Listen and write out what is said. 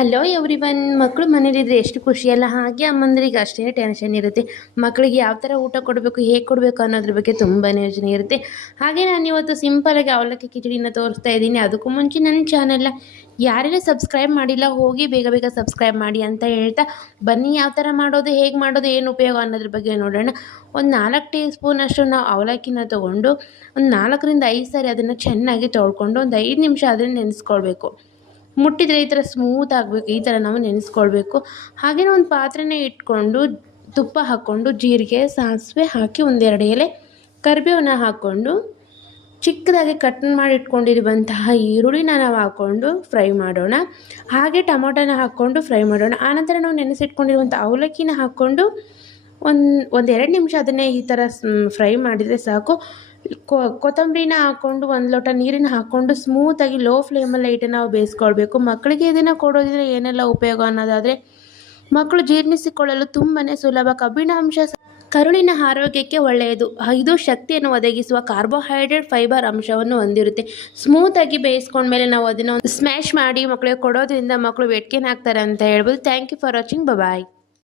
Hello everyone. ಮಕ್ಕಳು ಮನೇಲಿದ್ರೆ ಎಷ್ಟು ಖುಷಿಯಲ್ಲ, ಹಾಗೆ ಅಮ್ಮಂದ್ರಿಗೆ ಅಷ್ಟೇ ಟೆನ್ಷನ್ ಇರುತ್ತೆ. ಮಕ್ಕಳಿಗೆ ಯಾವ ಥರ ಊಟ ಕೊಡಬೇಕು, ಹೇಗೆ ಕೊಡಬೇಕು ಅನ್ನೋದ್ರ ಬಗ್ಗೆ ತುಂಬಾ ಯೋಚನೆ ಇರುತ್ತೆ. ಹಾಗೆ ನಾನು ಇವತ್ತು ಸಿಂಪಲಾಗಿ ಅವಲಕ್ಕಿ ಕಿಚಡಿನ ತೋರಿಸ್ತಾ ಇದ್ದೀನಿ. ಅದಕ್ಕೂ ಮುಂಚೆ ನನ್ನ ಚಾನೆಲ್ನ ಯಾರೆಲ್ಲ ಸಬ್ಸ್ಕ್ರೈಬ್ ಮಾಡಿಲ್ಲ ಹೋಗಿ ಬೇಗ ಬೇಗ ಸಬ್ಸ್ಕ್ರೈಬ್ ಮಾಡಿ ಅಂತ ಹೇಳ್ತಾ ಬನ್ನಿ ಯಾವ ಥರ ಮಾಡೋದು, ಹೇಗೆ ಮಾಡೋದು, ಏನು ಉಪಯೋಗ ಅನ್ನೋದ್ರ ಬಗ್ಗೆ ನೋಡೋಣ. ಒಂದು 4 ಟೀ ಸ್ಪೂನಷ್ಟು ನಾವು ಅವಲಕ್ಕಿನ ತೊಗೊಂಡು ಒಂದು 4ರಿಂದ 5 ಸಾರಿ ಅದನ್ನು ಚೆನ್ನಾಗಿ ತೊಳ್ಕೊಂಡು ಒಂದು 5 ನಿಮಿಷ ಅದನ್ನು ನೆನೆಸ್ಕೊಳ್ಬೇಕು. ಮುಟ್ಟಿದರೆ ಈ ಥರ ಸ್ಮೂತ್ ಆಗಬೇಕು, ಈ ಥರ ನಾವು ನೆನೆಸ್ಕೊಳ್ಬೇಕು. ಹಾಗೆಯೇ ಒಂದು ಪಾತ್ರೆನ ಇಟ್ಕೊಂಡು ತುಪ್ಪ ಹಾಕ್ಕೊಂಡು ಜೀರಿಗೆ ಸಾಸಿವೆ ಹಾಕಿ 1-2 ಎಲೆ ಕರಿಬೇವನ್ನ ಹಾಕ್ಕೊಂಡು ಚಿಕ್ಕದಾಗಿ ಕಟ್ ಮಾಡಿ ಇಟ್ಕೊಂಡಿರುವಂತಹ ಈರುಳ್ಳಿನ ನಾವು ಹಾಕ್ಕೊಂಡು ಫ್ರೈ ಮಾಡೋಣ. ಹಾಗೆ ಟೊಮೊಟೊನ ಹಾಕ್ಕೊಂಡು ಫ್ರೈ ಮಾಡೋಣ. ಆನಂತರ ನಾವು ನೆನೆಸಿಟ್ಕೊಂಡಿರುವಂಥ ಅವಲಕ್ಕಿನ ಹಾಕ್ಕೊಂಡು ಒಂದು 2 ನಿಮಿಷ ಅದನ್ನೇ ಈ ಥರ ಫ್ರೈ ಮಾಡಿದರೆ ಸಾಕು. ಕೊತ್ತಂಬರಿನ ಹಾಕ್ಕೊಂಡು 1 ಲೋಟ ನೀರನ್ನ ಹಾಕ್ಕೊಂಡು ಸ್ಮೂತಾಗಿ ಲೋ ಫ್ಲೇಮಲ್ಲಿ ಇಟ್ಟು ನಾವು ಬೇಯಿಸ್ಕೊಳ್ಬೇಕು. ಮಕ್ಕಳಿಗೆ ಇದನ್ನು ಕೊಡೋದ್ರಿಂದ ಏನೆಲ್ಲ ಉಪಯೋಗ ಅನ್ನೋದಾದರೆ, ಮಕ್ಕಳು ಜೀರ್ಣಿಸಿಕೊಳ್ಳಲು ತುಂಬಾ ಸುಲಭ. ಕಬ್ಬಿಣ ಅಂಶ ಕರುಳಿನ ಆರೋಗ್ಯಕ್ಕೆ ಒಳ್ಳೆಯದು. ಇದು ಶಕ್ತಿಯನ್ನು ಒದಗಿಸುವ ಕಾರ್ಬೋಹೈಡ್ರೇಟ್ ಫೈಬರ್ ಅಂಶವನ್ನು ಹೊಂದಿರುತ್ತೆ. ಸ್ಮೂತಾಗಿ ಬೇಯಿಸ್ಕೊಂಡ್ಮೇಲೆ ನಾವು ಅದನ್ನು ಸ್ಮ್ಯಾಶ್ ಮಾಡಿ ಮಕ್ಕಳಿಗೆ ಕೊಡೋದ್ರಿಂದ ಮಕ್ಕಳು ವೆಯ್ಟ್ ಗೇನ್ ಆಗ್ತಾರೆ ಅಂತ ಹೇಳ್ಬೋದು. Thank you for watching. Bye.